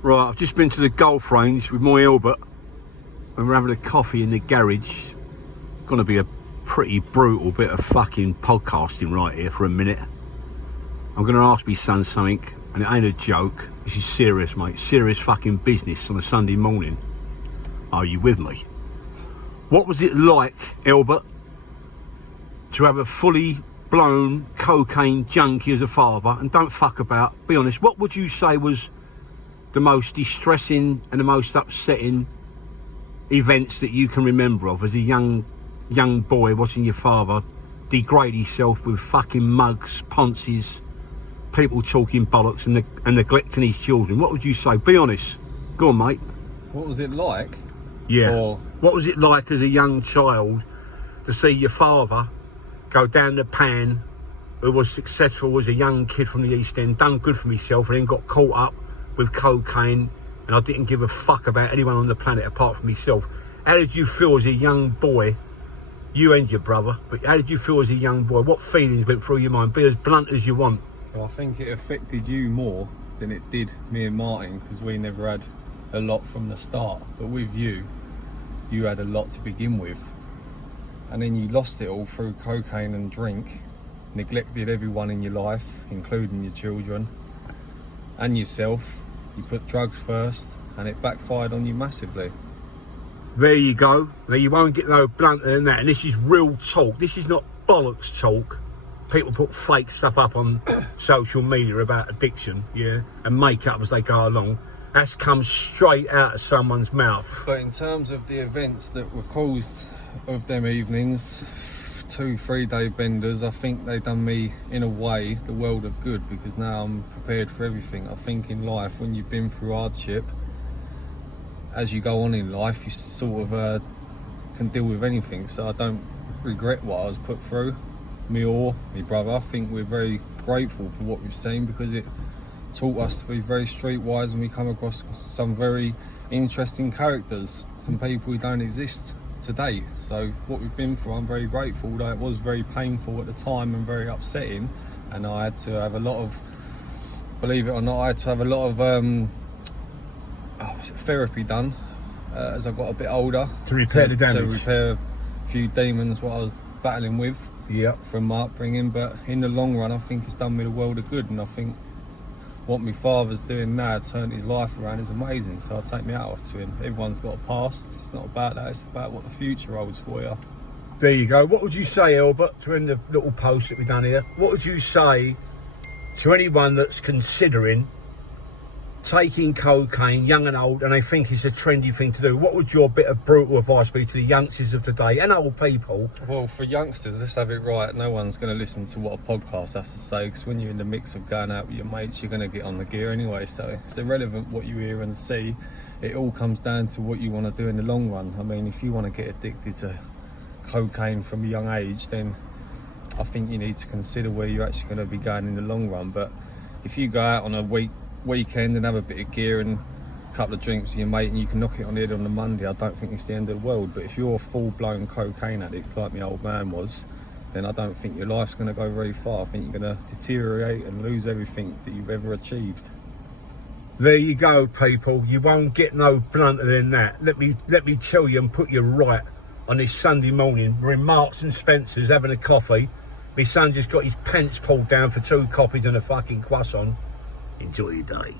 Right, I've just been to the golf range with my Albert and we're having a coffee in the garage. Gonna be a pretty brutal bit of fucking podcasting right here for a minute. I'm gonna ask my son something, and it ain't a joke. This is serious, mate. Serious fucking business on a Sunday morning. Are you with me? What was it like, Albert, to have a fully blown cocaine junkie as a father? And don't fuck about, be honest, what would you say was the most distressing and the most upsetting events that you can remember of as a young boy watching your father degrade himself with fucking mugs, ponces, people talking bollocks and neglecting his children? What would you say? Be honest. Go on, mate. What was it like? Yeah. Or... what was it like as a young child to see your father go down the pan, who was successful as a young kid from the East End, done good for himself, and then got caught up with cocaine, and I didn't give a fuck about anyone on the planet apart from myself? How did you feel as a young boy? You and your brother, but how did you feel as a young boy? What feelings went through your mind? Be as blunt as you want. Well, I think it affected you more than it did me and Martin, because we never had a lot from the start. But with you, you had a lot to begin with. And then you lost it all through cocaine and drink, neglected everyone in your life, including your children and yourself. You put drugs first, and it backfired on you massively. There you go. Now, you won't get no blunter than that. And this is real talk. This is not bollocks talk. People put fake stuff up on social media about addiction, yeah, and make up as they go along. That's come straight out of someone's mouth. But in terms of the events that were caused of them evenings, 2-3 day benders, I think they done me, in a way, the world of good, because now I'm prepared for everything. I think in life, when you've been through hardship, as you go on in life, you sort of can deal with anything. So I don't regret what I was put through, me or my brother. I think we're very grateful for what we've seen, because it taught us to be very streetwise, and we come across some very interesting characters, some people who don't exist today. So what we've been through, I'm very grateful, though it was very painful at the time and very upsetting, and I had to have a lot of, believe it or not, I had to have a lot of therapy done as I got a bit older, to repair the damage, to repair a few demons what I was battling with, from my upbringing. But in the long run, I think it's done me the world of good, and I think what my father's doing now, turning his life around, is amazing. So I take my hat off to him. Everyone's got a past. It's not about that. It's about what the future holds for you. There you go. What would you say, Albert, to end the little post that we've done here? What would you say to anyone that's considering taking cocaine, young and old, and they think it's a trendy thing to do? What would your bit of brutal advice be to the youngsters of today and old people? Well, for youngsters, let's have it right. No one's going to listen to what a podcast has to say, because when you're in the mix of going out with your mates, you're going to get on the gear anyway. So it's irrelevant what you hear and see. It all comes down to what you want to do in the long run. I mean, if you want to get addicted to cocaine from a young age, then I think you need to consider where you're actually going to be going in the long run. But if you go out on a weekend and have a bit of gear and a couple of drinks with your mate, and you can knock it on the head on the Monday, I don't think it's the end of the world. But if you're a full-blown cocaine addict like my old man was, then I don't think your life's going to go very far. I think you're going to deteriorate and lose everything that you've ever achieved. There you go, people. You won't get no blunter than that. Let me tell you and put you right on this Sunday morning. We're in Marks and Spencer's having a coffee. My son just got his pants pulled down for 2 coffees and a fucking croissant. Enjoy your day.